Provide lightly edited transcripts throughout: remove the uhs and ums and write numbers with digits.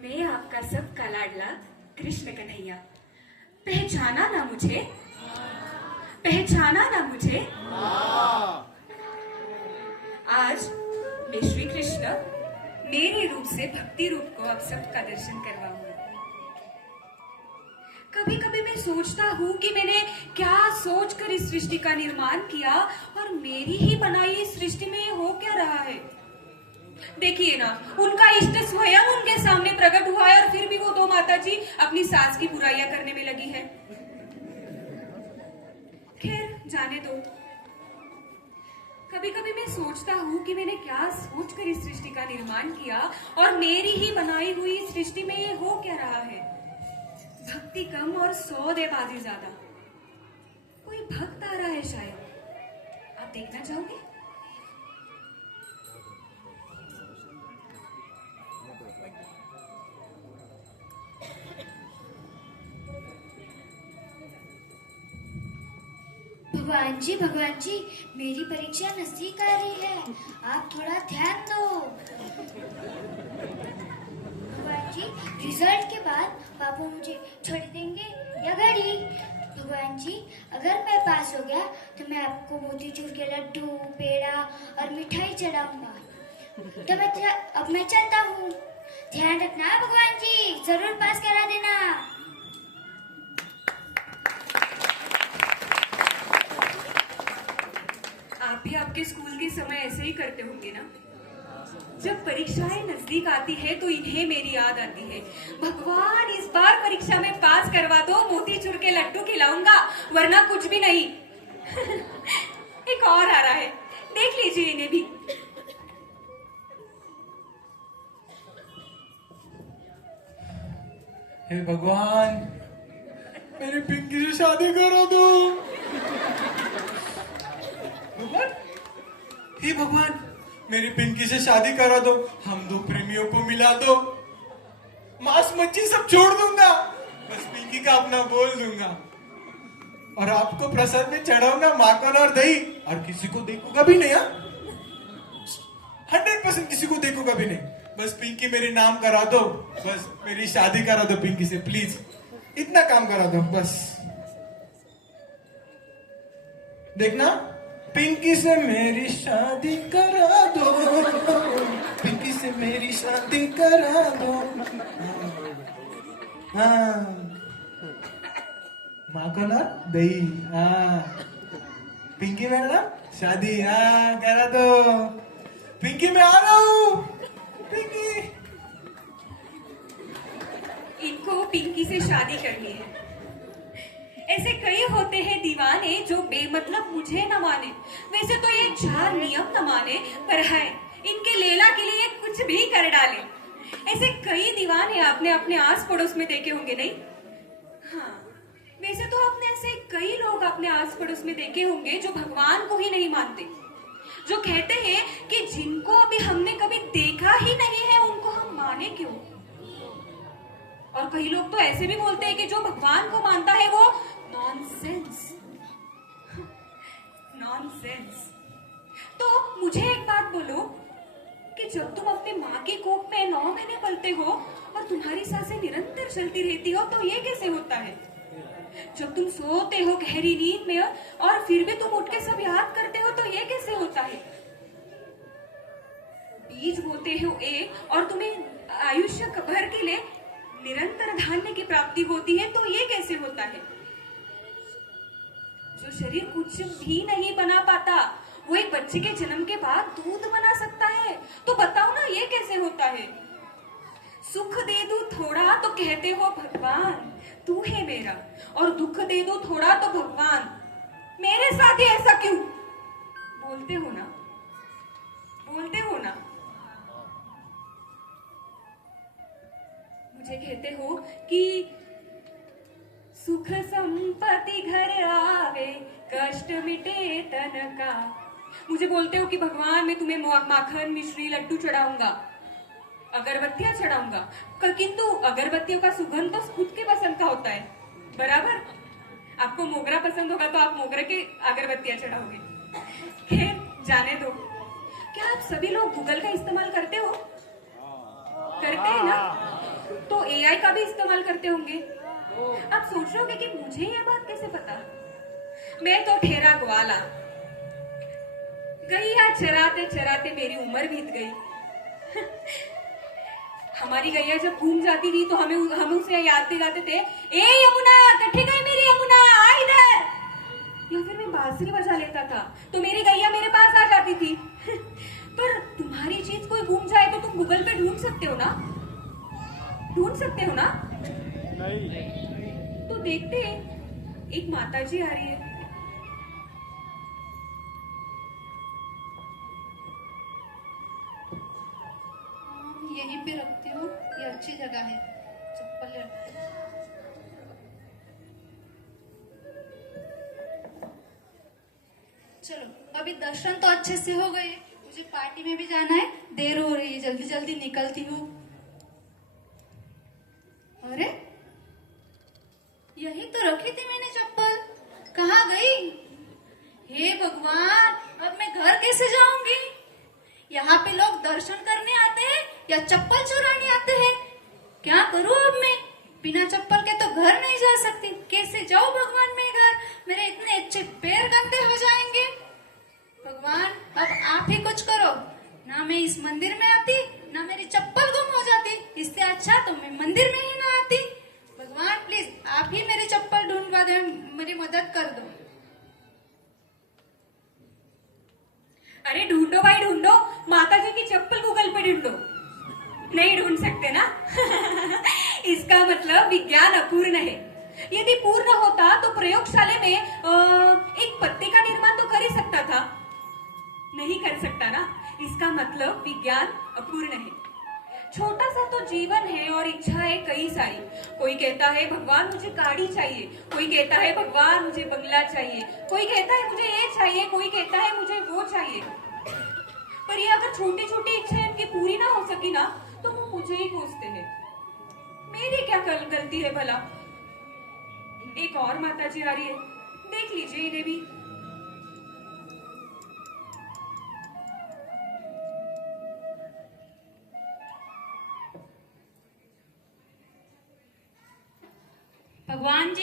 मैं आपका सबका लाडला कृष्ण कन्हैया। पहचाना ना मुझे, पहचाना ना मुझे। आज मैं श्री कृष्ण मेरे रूप से भक्ति रूप को आप सबका दर्शन करवाऊंगा। कभी कभी मैं सोचता हूँ कि मैंने क्या सोचकर इस सृष्टि का निर्माण किया और मेरी ही बनाई इस सृष्टि में हो क्या रहा है। देखिए ना, उनका इष्ट स्वयं उनके सामने प्रकट हुआ है और फिर भी वो दो माता जी अपनी सास की बुराइयां करने में लगी है। खैर जाने दो। कभी कभी मैं सोचता हूँ कि मैंने क्या सोचकर इस सृष्टि का निर्माण किया और मेरी ही बनाई हुई सृष्टि में ये हो क्या रहा है। भक्ति कम और सौदेबाजी ज्यादा। कोई भक्त आ रहा है शायद, आप देखना चाहोगे? भगवान जी, मेरी परीक्षा नजदीक आ रही है, आप थोड़ा ध्यान दो। भगवान जी, रिजल्ट के बाद पापा मुझे छोड़ देंगे या गाड़ी? भगवान जी, अगर मैं पास हो गया तो मैं आपको मोतीचूर के लड्डू, पेड़ा और मिठाई चढ़ाऊंगा। तो अब मैं चलता हूँ। ध्यान रखना भगवान जी, जरूर पास करा देना। आप भी आपके स्कूल के समय ऐसे ही करते होंगे ना? जब परीक्षाएं नजदीक आती है तो इन्हें मेरी याद आती है। भगवान, इस बार परीक्षा में पास करवा दो, मोतीचूर के लड्डू खिलाऊंगा, वरना कुछ भी नहीं। एक और आ रहा है, देख लीजिए इन्हें भी। हे भगवान, मेरी पिंकी से शादी करा दो। भगवान, हे भगवान, मेरी पिंकी से शादी करा दो, हम दो प्रेमियों को मिला दो। मांस मच्छी सब छोड़ दूंगा, बस पिंकी का अपना बोल दूंगा। और आपको प्रसाद में चढ़ाऊंगा माखन और दही, और किसी को देखूंगा भी नहीं। 100% किसी को देखूंगा भी नहीं। बस पिंकी मेरे नाम करा दो, बस मेरी शादी करा दो पिंकी से, प्लीज इतना काम करा दो बस। देखना, पिंकी से मेरी शादी करा दो, पिंकी से मेरी शादी करा दो। हाँ, माखन और दही। हाँ, पिंकी मेरा शादी, हाँ करा दो। पिंकी मैं आ रहा हूँ। पिंकी, इनको पिंकी से शादी करनी है। ऐसे कई होते हैं दीवाने जो बेमतलब मुझे न माने। वैसे तो ये 4 नियम न माने, पर है इनके लैला के लिए कुछ भी कर डाले। ऐसे कई दीवाने आपने अपने आस पड़ोस में देखे होंगे, नहीं? हाँ, वैसे तो आपने ऐसे कई लोग अपने आस पड़ोस में देखे होंगे जो भगवान को ही नहीं मानते, जो कहते हैं कि जिनको अभी हमने कभी देखा ही नहीं है उनको हम माने क्यों। और कई लोग तो ऐसे भी बोलते हैं कि जो भगवान को मानता है वो नॉनसेंस। नॉनसेंस। तो मुझे एक बात बोलो कि जब तुम अपनी माँ की कोख में 9 महीने पलते हो और तुम्हारी सांसें निरंतर चलती रहती हो तो ये कैसे होता है? जब तुम सोते हो गहरी नींद में और फिर भी तुम उठ के सब याद करते हो तो ये कैसे होता है? बीज बोते हो एक और तुम्हें आयुष्य भर के लिए निरंतर धान्य की प्राप्ति होती है तो ये कैसे होता है? जो शरीर कुछ भी नहीं बना पाता वो एक बच्चे के जन्म के बाद दूध बना सकता है, तो बताओ ना ये कैसे होता है? सुख दे दो थोड़ा तो कहते हो भगवान तू है मेरा, और दुख दे दो थोड़ा तो भगवान मेरे साथ ही ऐसा क्यों? बोलते हो ना, बोलते हो ना। मुझे कहते हो कि सुख संपत्ति घर आवे, कष्ट मिटे तन का। मुझे बोलते हो कि भगवान मैं तुम्हें माखन मिश्री लड्डू चढ़ाऊंगा, अगरबत्तियां चढ़ाऊंगा, किंतु अगरबत्तियों का सुगंध तो खुद के पसंद का होता है, बराबर? आपको मोगरा पसंद होगा तो आप मोगरा के अगरबत्तियां चढ़ाओगे। खैर जाने दो। क्या आप सभी लोग गूगल का इस्तेमाल करते हो? करते हैं ना? एआई का भी इस्तेमाल करते होंगे। आप सोच रहे होंगे कि मुझे ये बात कैसे पता। मैं तो ठहरा ग्वाला, गैया चराते चराते मेरी उम्र बीत गई। हमारी गैया जब घूम जाती थी तो हम उसे याद दिलाते थे, ए यमुना कट्ठी गई मेरी यमुना, आ इधर। या फिर मैं बांसुरी बजा लेता था तो मेरी गैया मेरे पास आ जाती थी। पर तुम्हारी चीज कोई घूम जाए तो तुम गूगल पे ढूंढ सकते हो ना, ढूंढ सकते हो ना? नहीं। तो देखते हैं, एक माताजी आ रही है। यहीं पे रखती हूँ, ये अच्छी जगह है। चप्पल रखती हूँ। चलो अभी दर्शन तो अच्छे से हो गए, मुझे पार्टी में भी जाना है, देर हो रही है, जल्दी जल्दी निकलती हूँ। अरे यही तो रखी थी मैंने चप्पल, कहाँ गई? हे भगवान, अब मैं घर कैसे जाऊंगी? यहाँ पे लोग दर्शन करने आते हैं या चप्पल चुराने आते हैं? क्या करूँ अब मैं? बिना चप्पल के तो घर नहीं जा सकती, कैसे जाऊँ भगवान मैं घर? मेरे इतने अच्छे पैर गंदे हो जाएंगे। भगवान अब आप ही कुछ करो, ना मैं इस मंदिर में आती ना मेरी चप्पल गुम हो जाती, इससे अच्छा तो मैं मंदिर में ही ना आती। भगवान प्लीज आप ही मेरी चप्पल ढूंढवा दे, मेरी मदद कर दो। अरे ढूंढो भाई ढूंढो, माता जी की चप्पल गूगल पे ढूंढो। नहीं ढूंढ सकते ना? इसका मतलब विज्ञान अपूर्ण है। यदि पूर्ण होता तो प्रयोगशाला में एक पत्ते का निर्माण तो कर ही सकता था, नहीं कर सकता ना। इसका मतलब विज्ञान अपूर्ण है। छोटा सा तो जीवन है और इच्छाएं कई सारी। कोई कहता है भगवान मुझे गाड़ी चाहिए, कोई कहता है भगवान मुझे बंगला चाहिए, कोई कहता है मुझे ये चाहिए, कोई कहता है मुझे वो चाहिए। पर ये अगर छोटी छोटी इच्छाएं इनकी पूरी ना हो सकी ना तो वो मुझे ही कोसते हैं। मेरी क्या गलती है भला? एक और माता जी आ रही है, देख लीजिए इन्हें भी।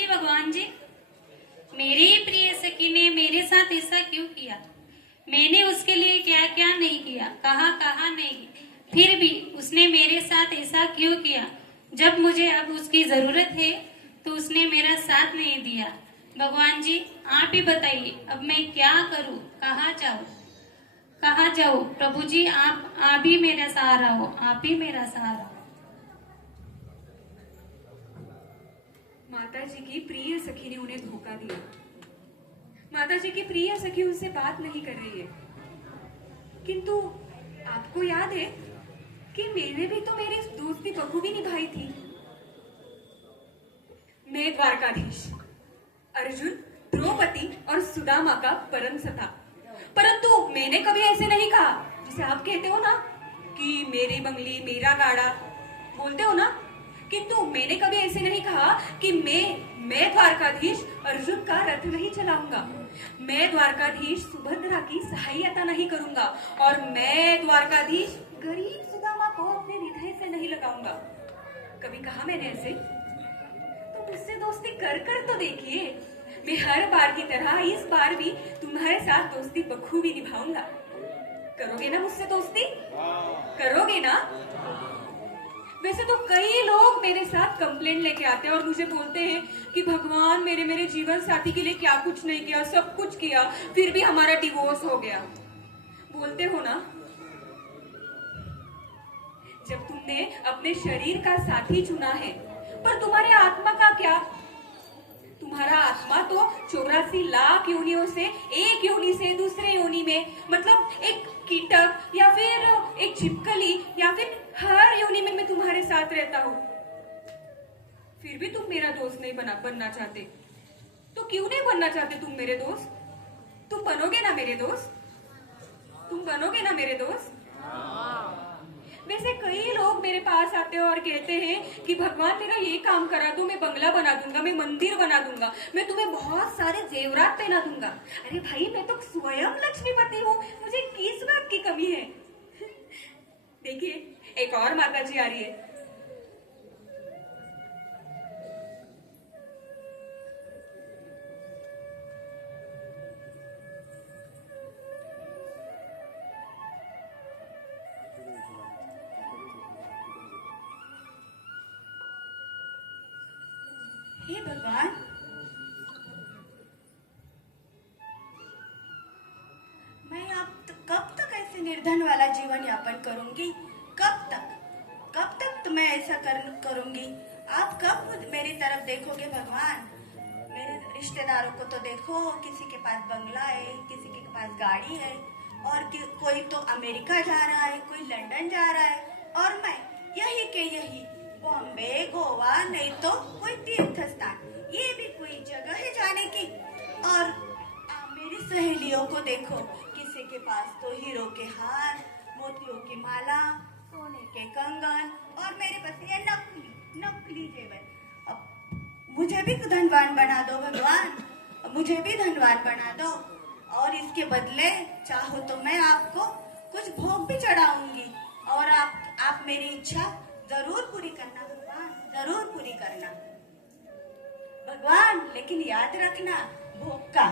भगवान जी, मेरी प्रिय सखी ने मेरे साथ ऐसा क्यों किया? मैंने उसके लिए क्या क्या नहीं किया, कहा कहा नहीं, फिर भी उसने मेरे साथ ऐसा क्यों किया? जब मुझे अब उसकी जरूरत है तो उसने मेरा साथ नहीं दिया। भगवान जी आप ही बताइए, अब मैं क्या करूं, कहाँ जाऊं? प्रभु जी आप ही मेरा सहारा हो, आप ही मेरा सहारा हो। माता जी की प्रिय सखी ने उन्हें धोखा दिया। माता जी की प्रिय सखी उनसे बात नहीं कर रही है। किंतु आपको याद है कि मैंने भी तो मेरी दोस्ती बखूबी निभाई थी। मैं द्वारकाधीश, अर्जुन, द्रौपदी और सुदामा का परम सखा। परंतु मैंने कभी ऐसे नहीं कहा जिसे आप कहते हो ना कि मेरी बंगली मेरा गाड़ा बोलते हो ना। किंतु मैंने कभी ऐसे नहीं कहा कि मैं द्वारकाधीश अर्जुन का रथ नहीं चलाऊंगा, मैं द्वारकाधीश सुभद्रा की सहायता नहीं करूंगा, और मैं द्वारकाधीश गरीब सुदामा को अपने हृदय से नहीं लगाऊंगा। कभी कहा मैंने ऐसे? तो मुझसे दोस्ती कर तो देखिए। मैं हर बार की तरह इस बार भी तुम्हारे साथ दोस्ती बखूबी निभाऊंगा। करोगे ना मुझसे दोस्ती? करोगे ना? वैसे तो कई लोग मेरे साथ कंप्लेंट लेके आते हैं और मुझे बोलते हैं कि भगवान मेरे जीवन साथी के लिए क्या कुछ नहीं किया, सब कुछ किया, फिर भी हमारा डिवोर्स हो गया। बोलते हो ना? जब तुमने अपने शरीर का साथी चुना है, पर तुम्हारे आत्मा का क्या? तुम्हारा आत्मा तो 84 लाख योनियों से एक योनि से दूसरे योनि में, मतलब एक कीटक या फिर एक छिपकली या फिर हर योनि में मैं तुम्हारे साथ रहता हूँ। फिर भी तुम मेरा दोस्त नहीं बनना चाहते। तो क्यों नहीं बनना चाहते तुम मेरे दोस्त? तुम बनोगे ना मेरे दोस्त? तुम बनोगे ना मेरे दोस्त? वैसे कई लोग मेरे पास आते हैं और कहते हैं कि भगवान मेरा ये काम करा दो, मैं बंगला बना दूंगा, मैं मंदिर बना दूंगा, मैं तुम्हें बहुत सारे जेवरात पहना दूंगा। अरे भाई मैं तो स्वयं लक्ष्मीपति हूँ, मुझे किस बात की कमी है? देखिए एक और माता जी आ रही है। हे भगवान, मैं कब तक ऐसे निर्धन वाला जीवन यापन करूंगी? कब तक तो मैं ऐसा करूंगी? आप कब मेरी तरफ देखोगे भगवान? मेरे रिश्तेदारों को तो देखो, किसी के पास बंगला है, किसी के पास गाड़ी है, और कोई तो अमेरिका जा रहा है, कोई लंदन जा रहा है, और मैं यही बॉम्बे, गोवा, नहीं तो कोई तीर्थ स्थान, ये भी कोई जगह है जाने की। और मेरी सहेलियों को देखो, किसी के पास तो हीरो के हार, मोतियों की माला, सोने के कंगन, और मेरे पास ये नकली जेवर। अब मुझे भी धनवान बना दो भगवान, मुझे भी धनवान बना दो, और इसके बदले चाहो तो मैं आपको कुछ भोग भी चढ़ाऊंगी, और आप मेरी इच्छा जरूर पूरी करना भगवान, जरूर पूरी करना भगवान। लेकिन याद रखना भोग का।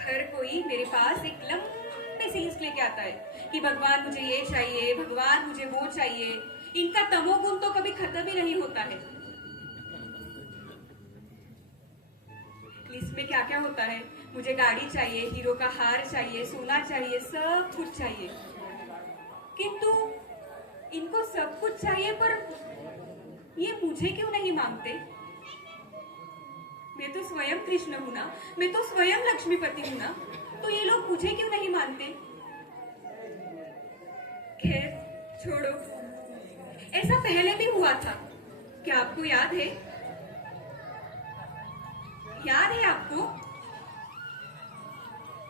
हर कोई मेरे पास एक लंबी सी लिस्ट लेके आता है कि भगवान मुझे ये चाहिए, भगवान मुझे वो चाहिए। इनका तमोगुण तो कभी खत्म ही नहीं होता है। लिस्ट में क्या क्या होता है? मुझे गाड़ी चाहिए, हीरो का हार चाहिए, सोना चाहिए, सब कुछ चाहिए। किंतु इनको सब कुछ चाहिए, पर ये मुझे क्यों नहीं मांगते? मैं तो स्वयं कृष्ण हूं ना, मैं तो स्वयं लक्ष्मीपति हूं ना, तो ये लोग मुझे क्यों नहीं मानते? खैर छोड़ो, ऐसा पहले भी हुआ था, क्या आपको याद है? याद है आपको?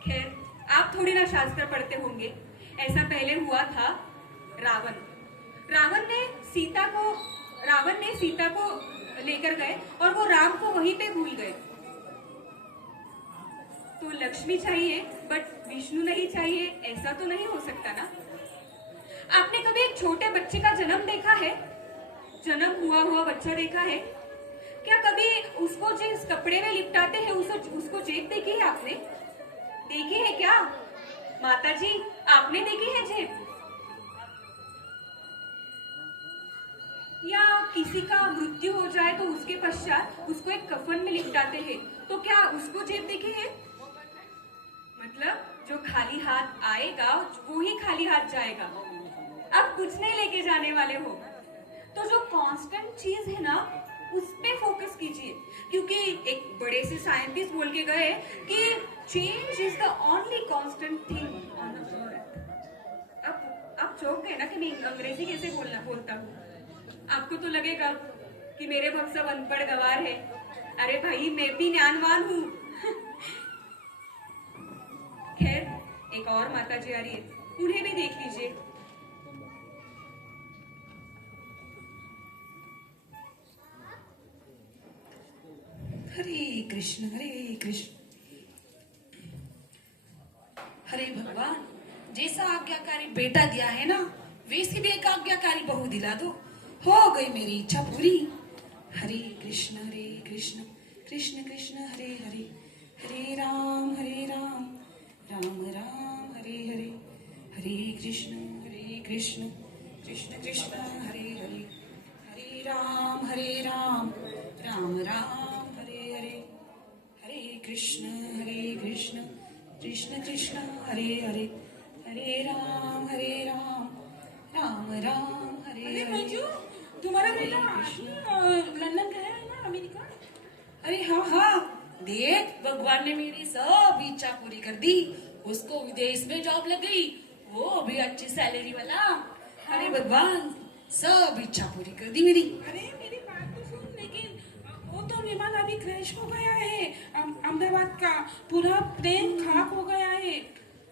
खैर, आप थोड़ी ना शास्त्र पढ़ते होंगे। ऐसा पहले हुआ था, रावण ने सीता को लेकर गए और वो राम को वहीं पे भूल गए। तो लक्ष्मी चाहिए बट विष्णु नहीं चाहिए, ऐसा तो नहीं हो सकता ना। आपने कभी एक छोटे बच्चे का जन्म देखा है? जन्म हुआ बच्चा देखा है? क्या कभी उसको जिस कपड़े में लिपटाते हैं उसको जेब देखी है आपने? देखी है क्या? माता जी, आपने देखी है जेब? या किसी का मृत्यु हो जाए तो उसके पश्चात उसको एक कफन में लिपटाते हैं, तो क्या उसको जेब देखी है? मतलब जो खाली हाथ आएगा वो ही खाली हाथ जाएगा। अब कुछ नहीं लेके जाने वाले हो, तो जो कांस्टेंट चीज है ना उस पे फोकस कीजिए, क्योंकि एक बड़े से साइंटिस्ट बोल के गए कि change is the only constant thing on the earth. अब आप चौंक गए ना कि मैं अंग्रेजी कैसे बोलता हूँ। आपको तो लगेगा कि मेरे भक्त सब अनपढ़ गवार है। अरे भाई, मैं भी ज्ञानवान हूँ। खैर, एक और माता जी आ रही है, उन्हें भी देख लीजिए। हरे कृष्ण हरे कृष्ण। हरे भगवान, जैसा आज्ञाकारी बेटा दिया है ना, वैसे भी एक आज्ञाकारी बहू दिला दो, हो गई मेरी इच्छा पूरी। हरे कृष्ण कृष्ण कृष्ण हरे हरे, हरे राम राम राम हरे हरे, हरे कृष्ण कृष्ण कृष्ण हरे हरे, हरे राम राम राम हरे हरे, हरे कृष्ण कृष्ण कृष्ण हरे हरे, हरे राम राम राम हरे अरे हरे। मंजू, तुम्हारा बेटा लंदन गया है ना, अमेरिका? अरे हाँ, देख भगवान ने मेरी सब इच्छा पूरी कर दी। उसको विदेश में जॉब लग गई, वो भी अच्छी सैलरी वाला। अरे भगवान, सब इच्छा पूरी कर दी मेरी। अरे मेरी बात तो सुन, लेकिन वो तो विमान अभी क्रैश हो गया है, अहमदाबाद का पूरा प्लेन खाक हो गया है।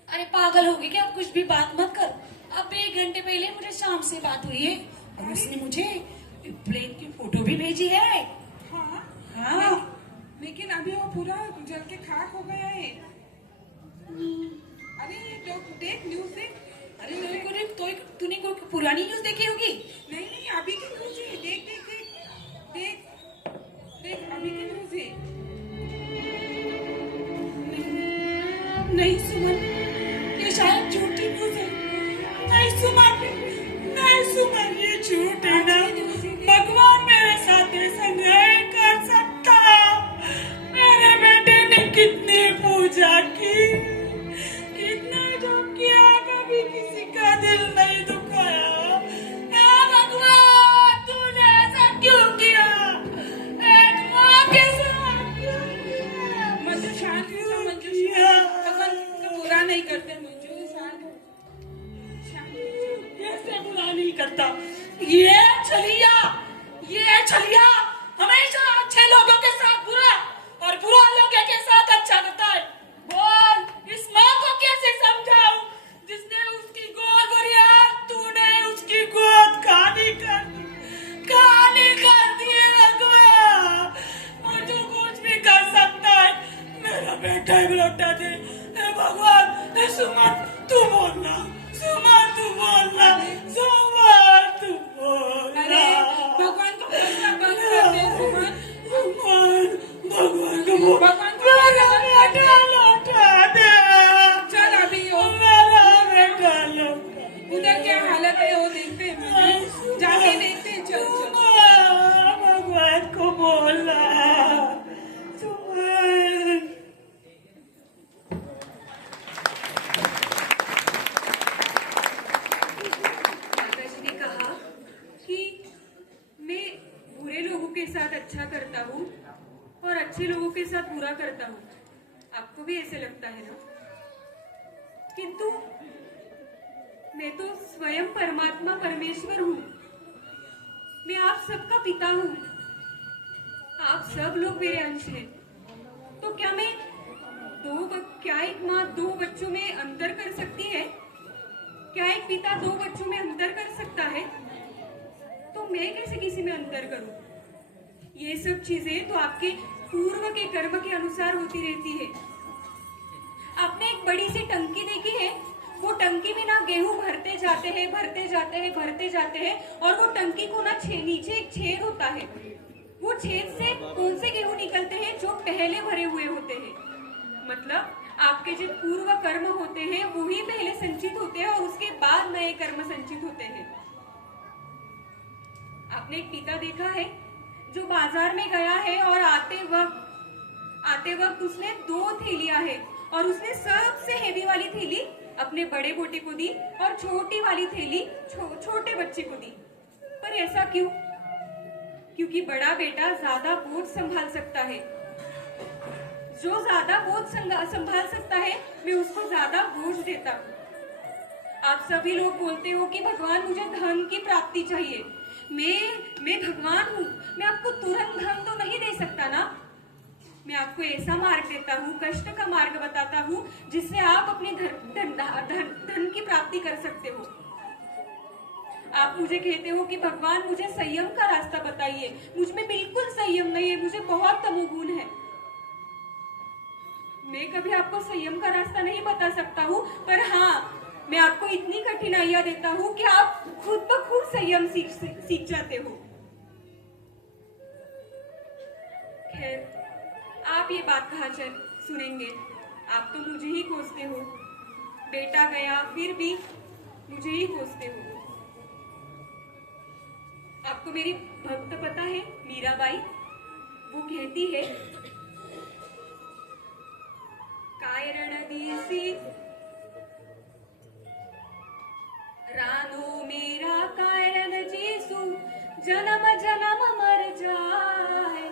अरे पागल हो गई क्या? कुछ भी बात मत कर। अब 1 घंटे पहले मुझे शाम से बात हुई है और उसने मुझे प्लेन की फोटो भी भेजी है। हाँ, लेकिन अभी वो पूरा जल के खाक हो गया है। अरे देख न्यूज देख। अरे मेरे को देख, तूने कोई पुरानी न्यूज देखी होगी? नहीं, अभी की न्यूज है। देख अभी की न्यूज है। नहीं सुमन, ये शायद झूठी न्यूज है। नहीं सुमन, ये झूठ है ना। भगवान मेरे साथ करता। ये छलिया हमेशा अच्छे लोगों के साथ बुरा और बुरा लोगों के साथ अच्छा करता है। बोल, इस माँ को कैसे समझाऊं जिसने उसकी गोद भरी आज तूने उसकी गोद खाली कर दी है। भगवान, मुझे कुछ भी कर सकता है, मेरा बेटा ही लौटा दे। हे भगवान, हे सुमन तू बोलना, सुमन तू बोलना, सुमन तू बोलना। अरे भगवान को बोलना बंद कर दे सुमन। भगवान को भगवान को मेरा बेटा लौटा दे। चल अभी मेरा बेटा लौटा दे। उधर क्या हालत है वो देखते हैं, जाके देखते हैं। चल भगवान को बोलना सुमन। माताजी ने कहा कि मैं बुरे लोगों के साथ अच्छा करता हूँ और अच्छे लोगों के साथ बुरा करता हूँ। आपको भी ऐसे लगता है ना? किंतु मैं तो स्वयं परमात्मा परमेश्वर हूँ। मैं आप सबका पिता हूँ। आप सब लोग मेरे अंश हैं। तो क्या मैं क्या एक माँ दो बच्चों में अंतर कर सकती है? क्या एक पिता दो बच्चों में अंतर कर सकता है? तो मैं कैसे किसी में अंतर करूं? ये सब चीजें तो आपके पूर्व के कर्म के अनुसार होती रहती है। आपने एक बड़ी सी टंकी देखी है? वो टंकी में ना गेहूं भरते जाते हैं और वो टंकी को ना नीचे एक छेद होता है। वो छेद से कौन से गेहूं निकलते हैं? जो पहले भरे हुए होते हैं। मतलब आपके जो पूर्व कर्म होते हैं वो ही पहले संचित होते हैं और उसके बाद नए कर्म संचित होते हैं। आपने एक पिता देखा है जो बाजार में गया है और आते वक्त उसने 2 थैलियां है और उसने सबसे हेवी वाली थैली अपने बड़े बेटे को दी और छोटी वाली थैली छोटे बच्चे को दी। पर ऐसा क्यों? क्योंकि बड़ा बेटा ज्यादा बोझ संभाल सकता है। जो ज्यादा बोझ संभाल सकता है मैं उसको ज्यादा बोझ देता हूँ। आप सभी लोग बोलते हो कि भगवान मुझे धन की प्राप्ति चाहिए। मैं भगवान हूँ, मैं आपको तुरंत धन तो नहीं दे सकता ना। मैं आपको ऐसा मार्ग देता हूँ, कष्ट का मार्ग बताता हूँ जिससे आप अपने धन की प्राप्ति कर सकते हो। आप मुझे कहते हो कि भगवान मुझे संयम का रास्ता बताइए। मुझ में बिल्कुल संयम नहीं है, मुझे बहुत तमोगुण है। मैं कभी आपको संयम का रास्ता नहीं बता सकता हूँ, पर हाँ मैं आपको इतनी कठिनाइयां देता हूँ कि आप खुद ब खुद संयम सीख जाते हो। खैर, आप ये बात कहाँ सुनेंगे? आप तो मुझे ही कोसते हो। बेटा गया फिर भी मुझे ही कोसते हो। आपको मेरी भक्त पता है मीराबाई? वो कहती है, कायरण दीसी रानो मेरा कायरण जीसु जन्म जन्म मर जाए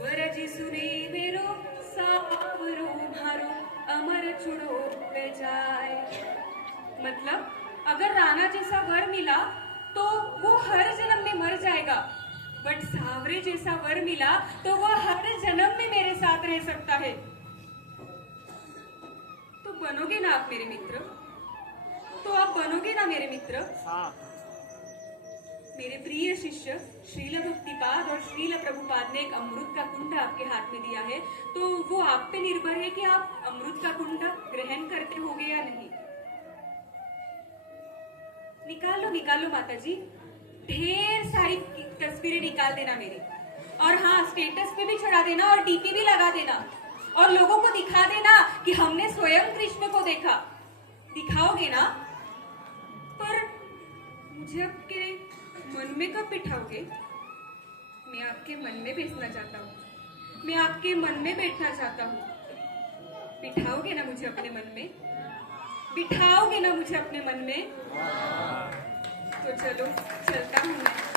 वर जीसु रे मेरो सावरो भारो अमर छुड़ो ले जाए। मतलब अगर राणा जैसा वर मिला तो वो हर जन्म में मर जाएगा, बट सावरे जैसा वर मिला तो वह हर जन्म में मेरे साथ रह सकता है। तो बनोगे ना आप मेरे मित्र? तो आप बनोगे ना मेरे मित्र? मेरे प्रिय शिष्य श्रील भक्तिपाद और श्रील प्रभुपाद ने एक अमृत का कुंड आपके हाथ में दिया है, तो वो आप पे निर्भर है कि आप अमृत का कुंड ग्रहण करते होगे या नहीं। निकालो माताजी, ढेर सारी तस्वीरें निकाल देना मेरी, और हाँ स्टेटस पे भी चढ़ा देना और डीपी भी लगा देना और लोगों को दिखा देना कि हमने स्वयं कृष्ण को देखा। दिखाओगे ना? पर मुझे आपके मन में कब बिठाओगे? मैं आपके मन में बैठना चाहता हूँ, मैं आपके मन में बैठना चाहता हूँ। बिठाओगे ना मुझे अपने मन में? बिठाओगे ना मुझे अपने मन में? तो चलो चलता हूँ मैं।